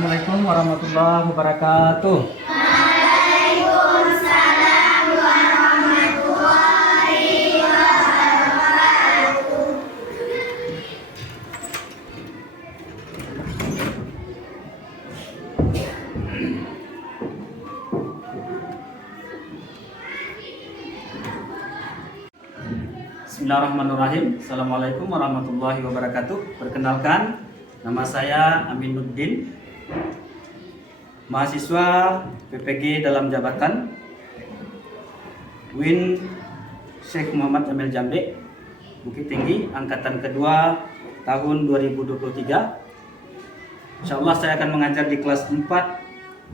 Assalamualaikum warahmatullahi wabarakatuh. Waalaikumsalam warahmatullahi wabarakatuh. Bismillahirrahmanirrahim. Assalamualaikum warahmatullahi wabarakatuh. Perkenalkan, nama saya Aminuddin, mahasiswa PPG dalam jabatan Win Syekh Muhammad Jamil Jambe, Bukit Tinggi, angkatan kedua tahun 2023. Insyaallah saya akan mengajar di kelas 4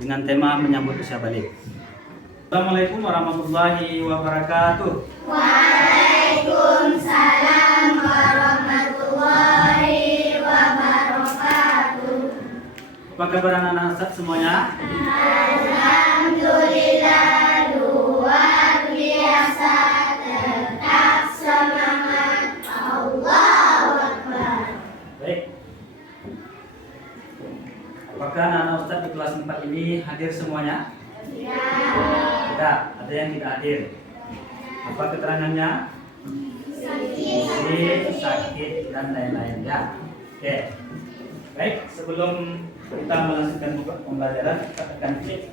dengan tema menyambut usia balik. Assalamualaikum warahmatullahi wabarakatuh. Waalaikumsalam warahmatullahi wabarakatuh. Apa kabar anak-anak Ustaz semuanya? Alhamdulillah, luar biasa, tetap semangat. Allahu Akbar. Baik. Apakah anak-anak Ustaz di kelas 4 ini hadir semuanya? Ya. Tidak, ada yang tidak hadir. Apa keterangannya? Sakit dan lain-lain ya. Oke. Baik, sebelum kita melanjutkan pembelajaran, kita akan klik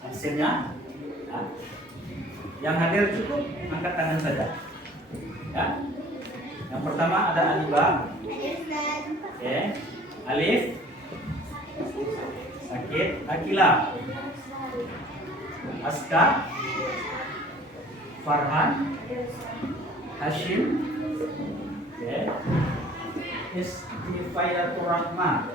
hasilnya. Ya. Yang hadir cukup angkat tangan saja. Ya. Yang pertama ada Alibah. Oke. Alif. Sakit. Akila. Aska. Farhan. Hashim. Oke. Istifayatur Rahman.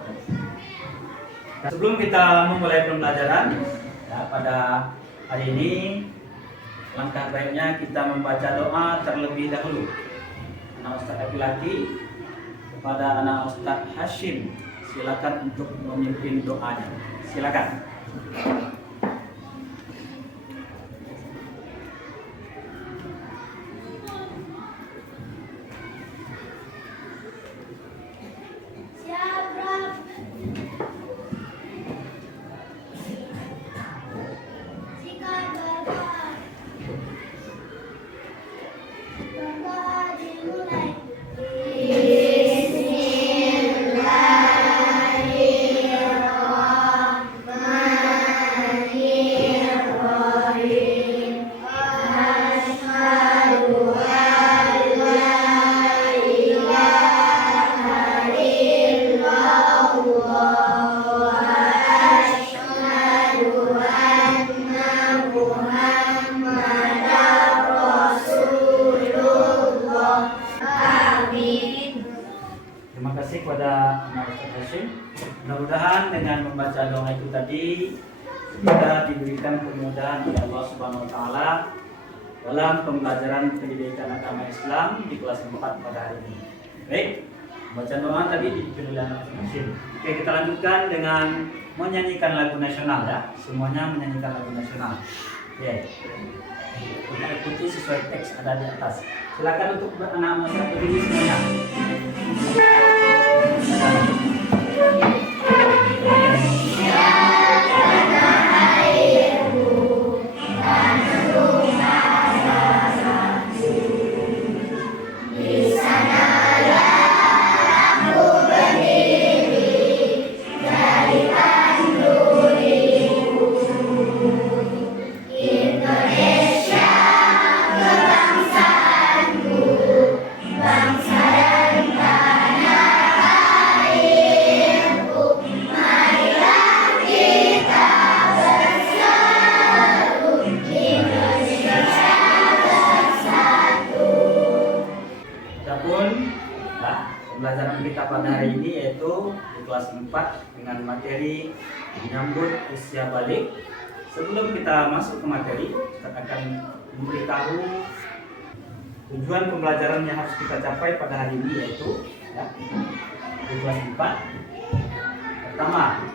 Sebelum kita memulai pembelajaran ya, pada hari ini, langkah baiknya kita membaca doa terlebih dahulu. Anak Ustaz laki-laki kepada anak Ustaz Hashim, silakan untuk memimpin doanya. Silakan. Siap, Rob. Sikap Bapak. Bapak dimulai. Bismillahirrahmanirrahim. Asyhadu an la ilaha illallah wa asyhadu anna Muhammadar Rasulullah. Amin. Terima kasih kepada anak Ustaz Hashim. Mudah-mudahan dengan membaca doa itu tadi kita diberikan kemudahan oleh Allah Subhanahu wa taala dalam pembelajaran pendidikan agama Islam di kelas 4 pada hari ini. Baik, baca doa tadi dipimpin oleh anak Ustaz Hashim. Oke, kita lanjutkan dengan menyanyikan lagu nasional ya. Semuanya menyanyikan lagu nasional. Oke. Kita ikuti sesuai teks ada di atas. Silakan untuk anak-anak Ustaz berdiri semuanya. Pembelajaran kita pada hari ini yaitu di kelas 4 dengan materi menyambut usia balik. Sebelum kita masuk ke materi, kita akan memberitahu tujuan pembelajaran yang harus kita capai pada hari ini yaitu ya, di kelas 4. Pertama,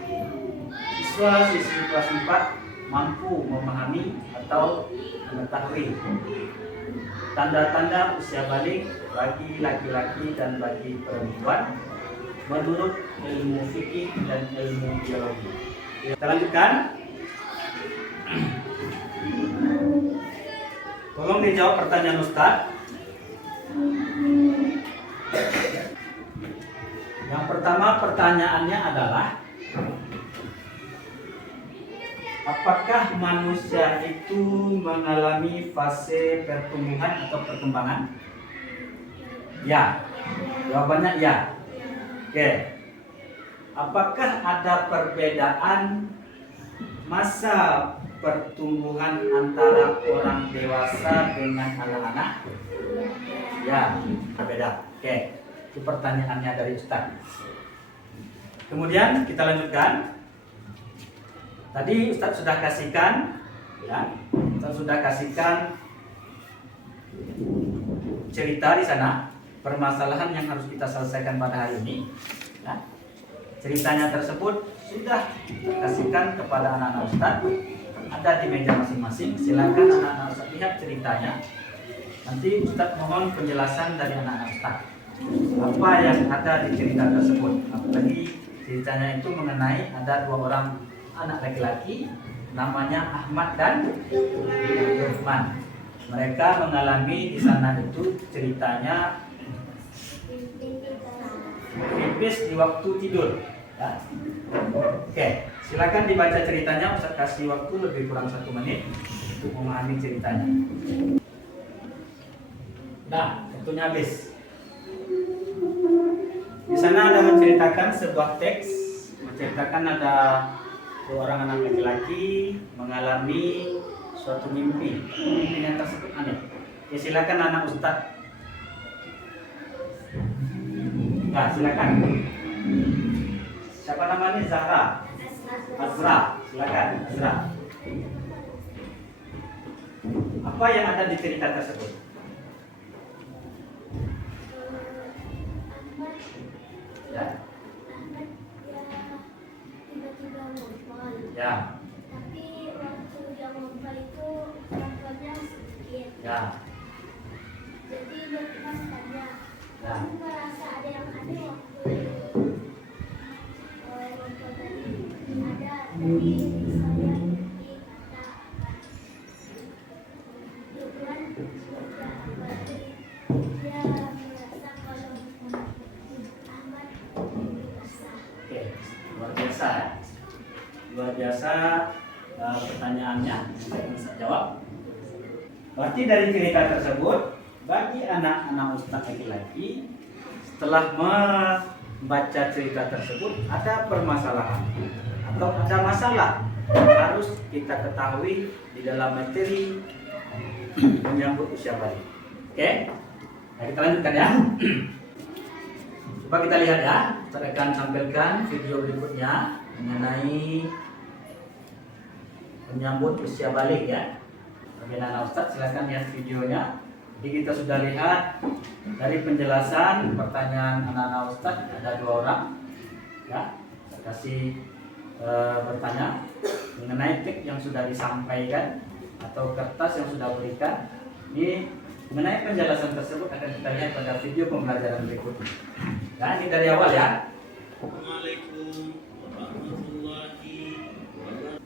siswa-siswi kelas 4 mampu memahami atau mengetahui tanda-tanda usia balik bagi laki-laki dan bagi perempuan menurut ilmu fikih dan ilmu biologi. Kita lanjutkan. Tolong dijawab pertanyaan Ustaz. Yang pertama pertanyaannya adalah, apakah manusia itu mengalami fase pertumbuhan atau perkembangan? Ya. Jawabannya ya. Oke. Apakah ada perbedaan masa pertumbuhan antara orang dewasa dengan anak-anak? Ya, berbeda. Oke. Itu pertanyaannya dari Ustaz. Kemudian kita lanjutkan. Tadi Ustaz sudah kasihkan, ya, Ustaz sudah kasihkan cerita di sana, permasalahan yang harus kita selesaikan pada hari ini. Ya. Ceritanya tersebut sudah kasihkan kepada anak-anak Ustaz, ada di meja masing-masing. Silakan anak-anak Ustaz lihat ceritanya. Nanti Ustaz mohon penjelasan dari anak-anak Ustaz. Apa yang ada di cerita tersebut? Apalagi ceritanya itu mengenai ada 2 orang anak laki-laki, namanya Ahmad dan Lukman. Mereka mengalami di sana itu ceritanya pipis di waktu tidur. Ya. Oke, silakan dibaca ceritanya. Ustaz kasih waktu lebih kurang 1 menit untuk memahami ceritanya. Nah, waktunya habis. Di sana ada menceritakan sebuah teks, menceritakan ada 2 orang anak laki-laki mengalami suatu mimpi. Mimpi yang tersebut aneh. Ya, silakan anak Ustaz. Nah, silakan. Siapa namanya? Zahra. Azra. Silakan, Azra. Apa yang ada di cerita tersebut? Ya. Tiba-tiba ngompol. Ya. Tapi waktu dia ngompol itu ngompolinya sedikit. Ya. Jadi dia pas tanya, Ya. kamu merasa ada yang aneh waktu ngompol tadi? Ada, tadi saya di kata Lukman sudah kembali. Dia merasa kalau Ahmad mimpi basah. Oke, luar biasa ya. Luar biasa pertanyaannya. Saya bisa jawab. Berarti dari cerita tersebut, bagi anak-anak Ustaz laki-laki, setelah membaca cerita tersebut, ada permasalahan atau ada masalah yang harus kita ketahui di dalam materi menyambut usia balik. Oke, nah, kita lanjutkan ya. Coba kita lihat ya, saya akan tampilkan video berikutnya mengenai menyambut usia balik ya. Bagi anak Ustaz silakan lihat videonya. Jadi kita sudah lihat dari penjelasan pertanyaan anak-anak Ustaz ada 2 orang ya. Saya kasih bertanya mengenai teks yang sudah disampaikan atau kertas yang sudah berikan. Ini mengenai penjelasan tersebut akan kita lihat pada video pembelajaran berikutnya. Nah, ini dari awal ya. Assalamualaikum warahmatullahi wabarakatuh.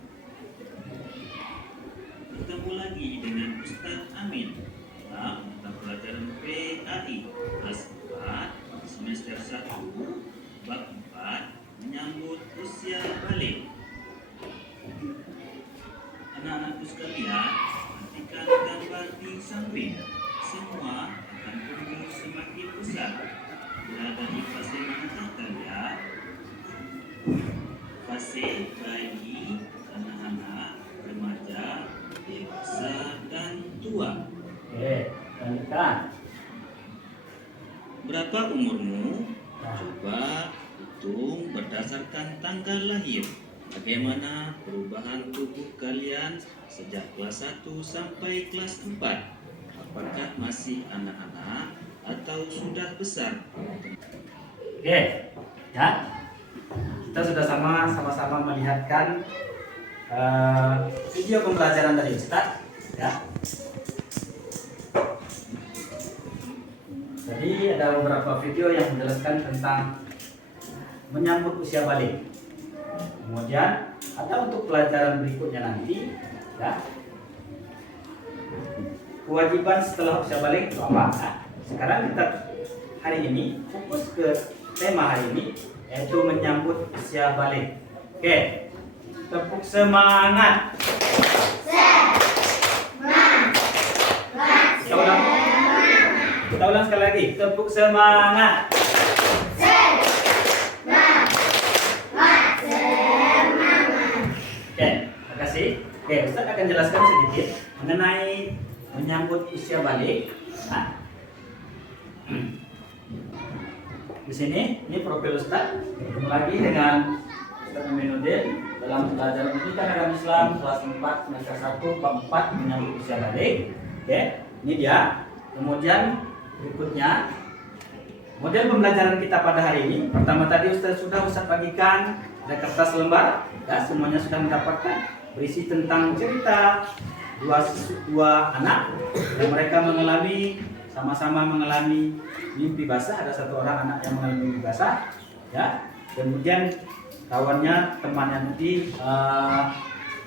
Ketemu lagi dengan Ustaz Amin dalam mata pelajaran PAI kelas 4 semester 1 bab 4 menyambut usia balik. Anak-anakku sekalian, perhatikan gambar di samping. Semua akan tumbuh semakin besar. Dari fase mana kalian? Fase bayi, anak-anak, remaja, dewasa, dan tua. Oke, lanjutkan. Berapa umurmu? Coba hitung berdasarkan tanggal lahir. Bagaimana perubahan tubuh kalian sejak kelas 1 sampai kelas 4? Apakah masih anak-anak atau sudah besar? Oke, ya. Kita sudah sama-sama melihatkan video pembelajaran dari Ustaz, ya. Jadi ada beberapa video yang menjelaskan tentang menyambut usia balik. Kemudian atau untuk pelajaran berikutnya nanti, ya, kewajiban setelah usia balik itu apa? Nah, sekarang kita hari ini fokus ke tema hari ini, yaitu menyambut usia balik. Oke, tepuk semangat. Kita ulang sekali lagi, tepuk semangat. Oke, terima kasih. Oke, Ustaz akan jelaskan sedikit mengenai menyambut usia balik. Nah, di sini ini profil Ustaz. Ketemu lagi dengan Ustaz Aminuddin dalam pelajaran pendidikan agama Islam kelas 4 semester 1 bab 4 menyambut usia balik. Oke, ini dia. Kemudian berikutnya model pembelajaran kita pada hari ini. Pertama tadi Ustaz bagikan ada kertas lembar, ya, semuanya sudah mendapatkan, berisi tentang cerita dua anak yang mereka sama-sama mengalami mimpi basah. Ada satu orang anak yang mengalami mimpi basah, ya. Kemudian kawannya, temannya nanti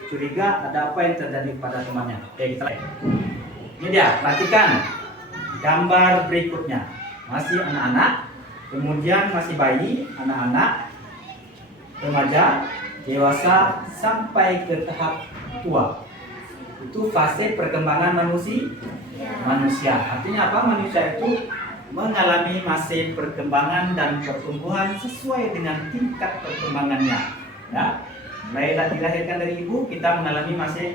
curiga ada apa yang terjadi pada temannya. Oke, kita lihat. Ini dia, perhatikan gambar berikutnya. Masih anak-anak, kemudian masih bayi, anak-anak, remaja, dewasa, sampai ke tahap tua. Itu fase perkembangan manusia. Artinya apa? Manusia itu mengalami masa perkembangan dan pertumbuhan sesuai dengan tingkat perkembangannya. Ya, mulai dilahirkan dari ibu kita mengalami masa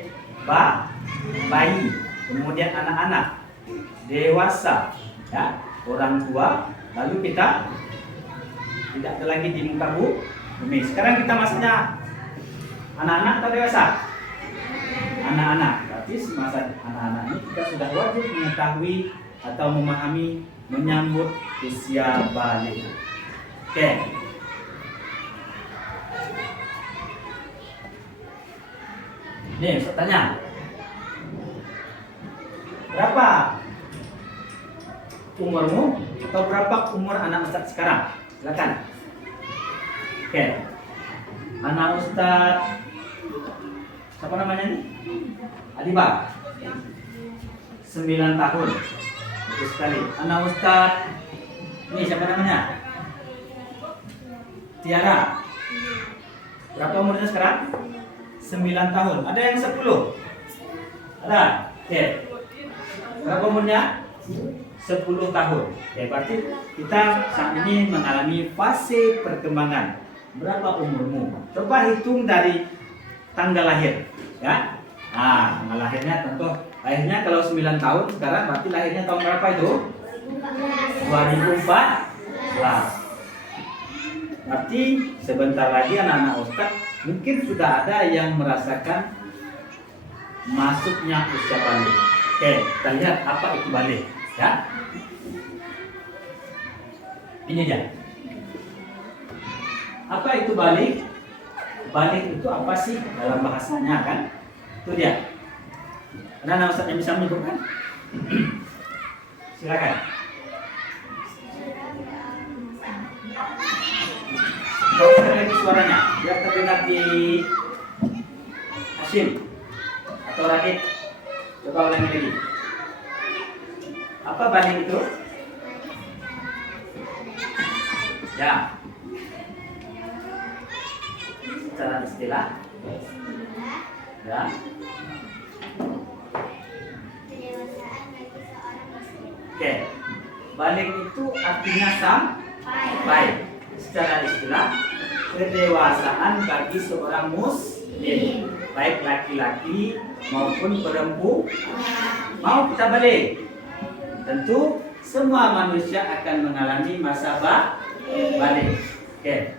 bayi, kemudian anak-anak, dewasa, ya, orang tua, lalu kita tidak ada lagi di muka bumi. Sekarang kita masuknya anak-anak atau dewasa? Anak-anak. Berarti semasa anak-anak ini kita sudah wajib mengetahui atau memahami menyambut usia balik. Oke. Nih, saya tanya. Berapa umurmu atau berapa umur anak Ustaz sekarang? Silakan. Oke. Anak Ustaz siapa namanya nih? Adiba. 9 tahun. Bagus sekali. Anak Ustaz ini siapa namanya? Tiara. Berapa umurnya sekarang? 9 tahun. Ada yang 10? Ada? Oke. Berapa umurnya? 10 tahun. Oke, berarti kita saat ini mengalami fase perkembangan. Berapa umurmu? Coba hitung dari tanggal lahir, ya. Nah, tanggal lahirnya tentu lahirnya kalau 9 tahun sekarang berarti lahirnya tahun berapa itu? 2014. Berarti sebentar lagi anak-anak Ustaz mungkin sudah ada yang merasakan masuknya usia balik. Oke, kita lihat apa itu balik, ya. Ini dia. Apa itu balik? Balik itu apa sih dalam bahasanya, kan? Itu dia. Ada anak Ustaz yang bisa menyebutkan? Silakan. Bawakan lagi suaranya, biar terdengar di Hashim atau Radit. Coba ulangi lagi. Apa balik itu? Ya. Secara istilah. Ya. Oke. Balik itu artinya sampai. Secara istilah, kedewasaan bagi seorang muslim, baik laki-laki maupun perempuan. Mau kita balik? Tentu semua manusia akan mengalami masa balik. Oke.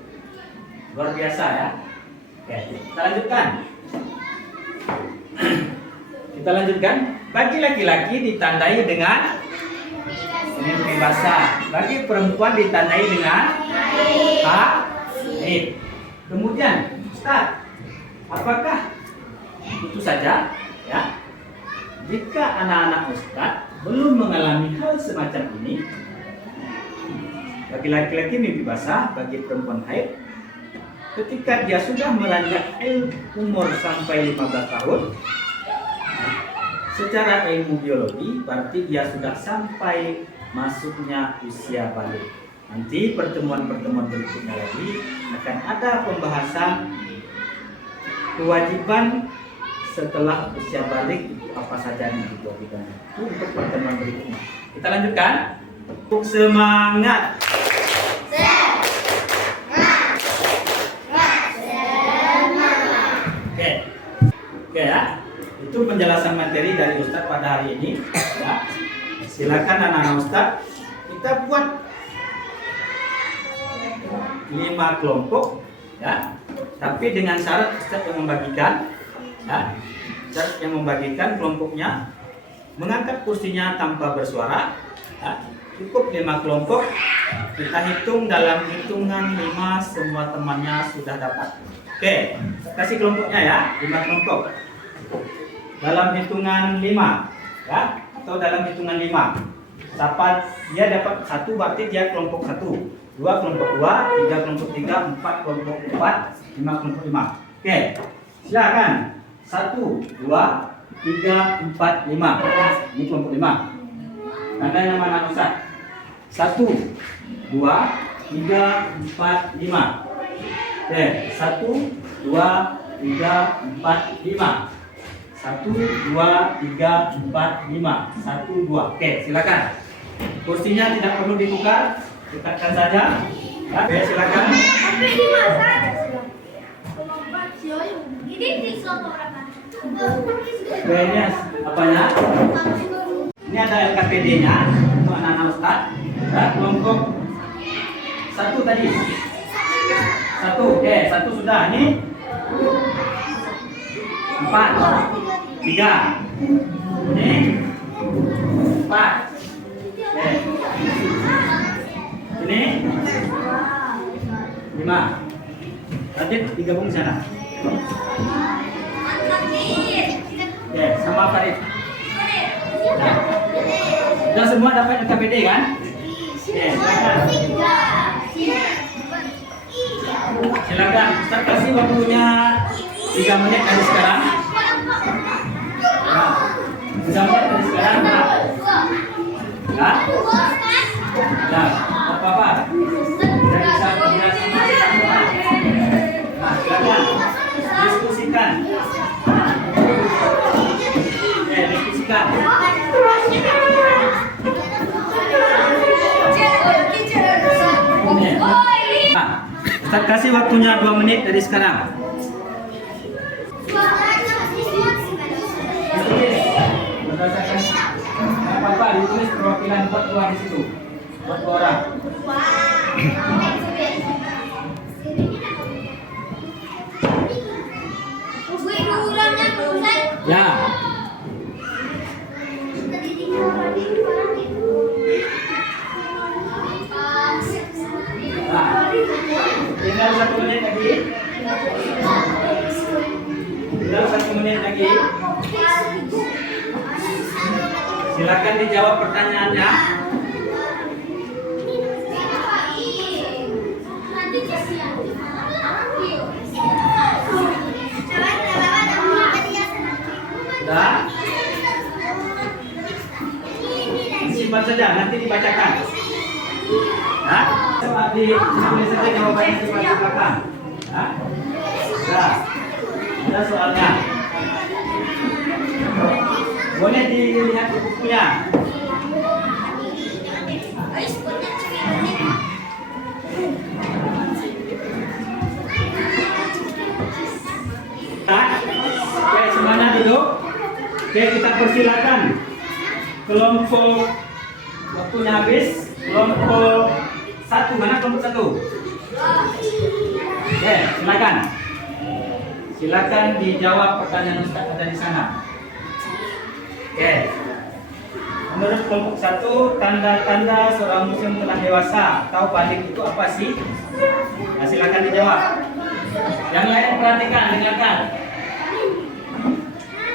Luar biasa, ya. Oke, kita lanjutkan. Kita lanjutkan. Bagi laki-laki ditandai dengan mimpi basah. Bagi perempuan ditandai dengan haid. Kemudian, Ustaz, apakah itu saja? Ya. Jika anak-anak Ustaz belum mengalami hal semacam ini, Bagi laki-laki mimpi basah, bagi perempuan haid ketika dia sudah melanjak umur sampai 15 tahun. Secara ilmu biologi berarti dia sudah sampai masuknya usia balik. Nanti pertemuan-pertemuan berikutnya lagi akan ada pembahasan kewajiban setelah usia balik itu apa saja yang kewajibannya. Itu untuk pertemuan berikutnya. Kita lanjutkan. Semangat. Oke ya. Itu penjelasan materi dari Ustadz pada hari ini. Ya. Silakan anak-anak Ustadz, kita buat 5 kelompok, ya. Tapi dengan syarat Ustadz yang membagikan, ya. Ustadz yang membagikan kelompoknya mengangkat kursinya tanpa bersuara. Ya. Cukup 5 kelompok. Kita hitung dalam hitungan 5 semua temannya sudah dapat. Oke, kasih kelompoknya ya, 5 kelompok. Dalam hitungan 5, ya, atau dalam hitungan 5. Siapa dia dapat 1 berarti dia kelompok 1, 2 kelompok 2, 3 kelompok 3, 4 kelompok 4, 5 kelompok 5. Oke, silakan. 1, 2, 3, 4, 5. Ini kelompok 5. Tanda yang mana Ustaz? 1, 2, 3, 4, 5. Oke, 1, 2, 3, 4, 5. 1, 2, 3, 4, 5. 1, 2. Oke, silakan. Kursinya tidak perlu ditukar, tukarkan saja. Ya, oke, silakan. Oke, ini apanya? Ini ada LKPD-nya untuk anak-anak Ustaz. Ya, kelompok 1 tadi. 1, oke, 1 sudah. Ini 4, 3. Ini 4. Oke. Ini 5. Nanti digabung di sana. Oke, sama Farid. Ya. Sudah semua dapat LKPD kan? Oke, silakan. Silakan. Ustaz kasih waktunya 3 menit dari sekarang. Nah, 3 menit dari sekarang. Nah. Ya. Ya, apa-apa. Tidak bisa penjelasan. Nah, silakan. Diskusikan. Diskusikan. Nah, Ustaz kasih waktunya 2 menit dari sekarang. Berdasarkan apa-apa ditulis perwakilan buat 2 di situ. Buat 2 orang. Ya. Nah, tinggal 1 menit lagi. Tinggal 1 menit lagi. Silakan dijawab pertanyaannya. Sudah? Simpan saja, nanti dibacakan. Nah, coba ditulis saja jawabannya di belakang. Nah, sudah. Ada soalnya. Boleh dilihat di bukunya. Oke, semuanya duduk. Oke, kita persilakan. Kelompok waktunya habis. Kelompok 1, mana kelompok 1? Oke, silakan. Silakan dijawab pertanyaan Ustaz ada di sana. Oke. Menurut kelompok 1, tanda-tanda seorang muslim telah dewasa atau balik itu apa sih? Nah, silakan dijawab. Yang lain perhatikan, dengarkan.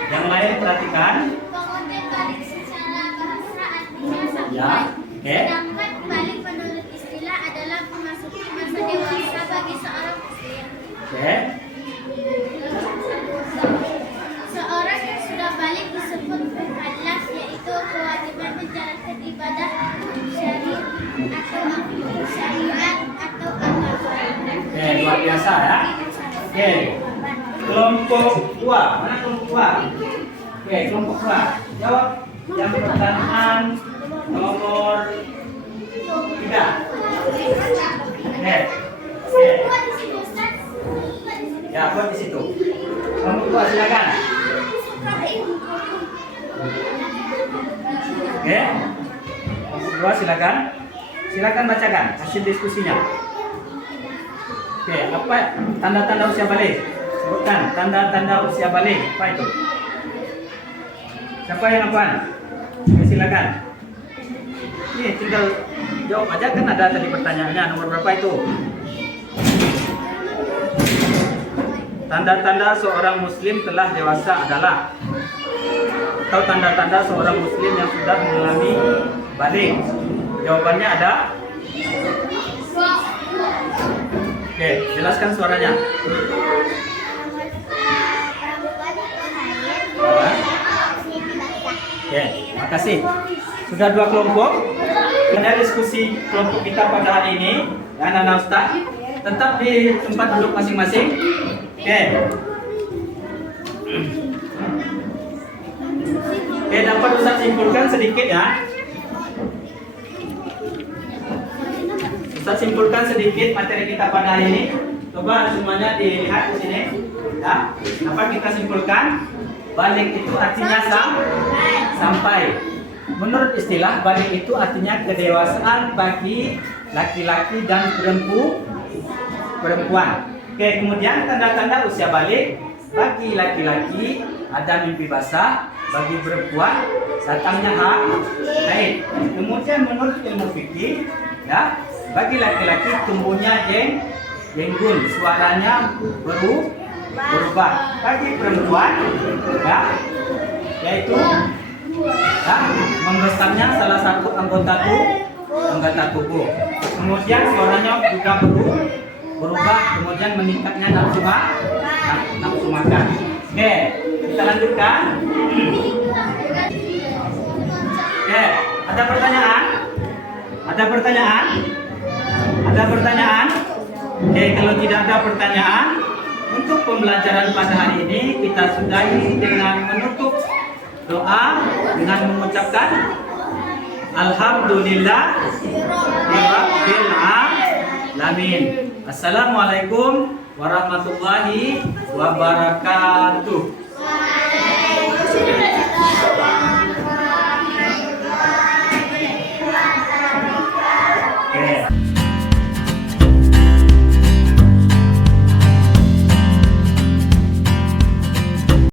Yang lain perhatikan. Pengertian balik secara bahasa artinya sampai. Ya, oke. Sedangkan balik menurut istilah Oke. Seorang yang sudah balik disebut mukallaf, yaitu kewajiban menjalankan ibadah syariat atau agama. Oke, luar biasa ya. Oke. Kelompok 2. Mana kelompok 2? Oke, kelompok 2. Jawab yang pertanyaan nomor 3. Oke. Oke. Ya, buat di situ. Kelompok 2 silakan. Oke. Kelompok 2 silakan. Silakan bacakan hasil diskusinya. Oke, apa tanda-tanda usia balik? Sebutkan tanda-tanda usia balik. Apa itu? Siapa yang hafal? Oke, silakan. Ini tinggal jawab aja, kan ada tadi pertanyaannya. Nomor berapa itu? Tanda-tanda seorang muslim telah dewasa adalah, atau tanda-tanda seorang muslim yang sudah mengalami balik. Jawabannya ada. Oke, jelaskan suaranya. Oke, makasih. Sudah 2 kelompok. Pada diskusi kelompok kita pada hari ini, anak-anak Ustaz, tetap di tempat duduk masing-masing. Oke. Oke, dapat Ustaz simpulkan sedikit ya. Ustaz simpulkan sedikit materi kita pada hari ini. Coba semuanya dilihat di sini. Ya, apa kita simpulkan? Balik itu artinya sampai. Menurut istilah, balik itu artinya kedewasaan bagi laki-laki dan perempuan. Oke, kemudian tanda-tanda usia balik bagi laki-laki ada mimpi basah, bagi perempuan datangnya haid. Kemudian menurut ilmu fikih, ya, bagi laki-laki tumbuhnya jenggot, suaranya berubah. Bagi perempuan, ya, yaitu ya, membesarnya salah satu anggota tubuh. Kemudian suaranya juga berubah. Kemudian meningkatnya nafsu makan. Oke, kita lanjutkan. Oke, ada pertanyaan? Ada pertanyaan? Oke, kalau tidak ada pertanyaan, untuk pembelajaran pada hari ini kita sudahi dengan menutup doa dengan mengucapkan Alhamdulillah Rabbil Alamin. Assalamualaikum warahmatullahi wabarakatuh.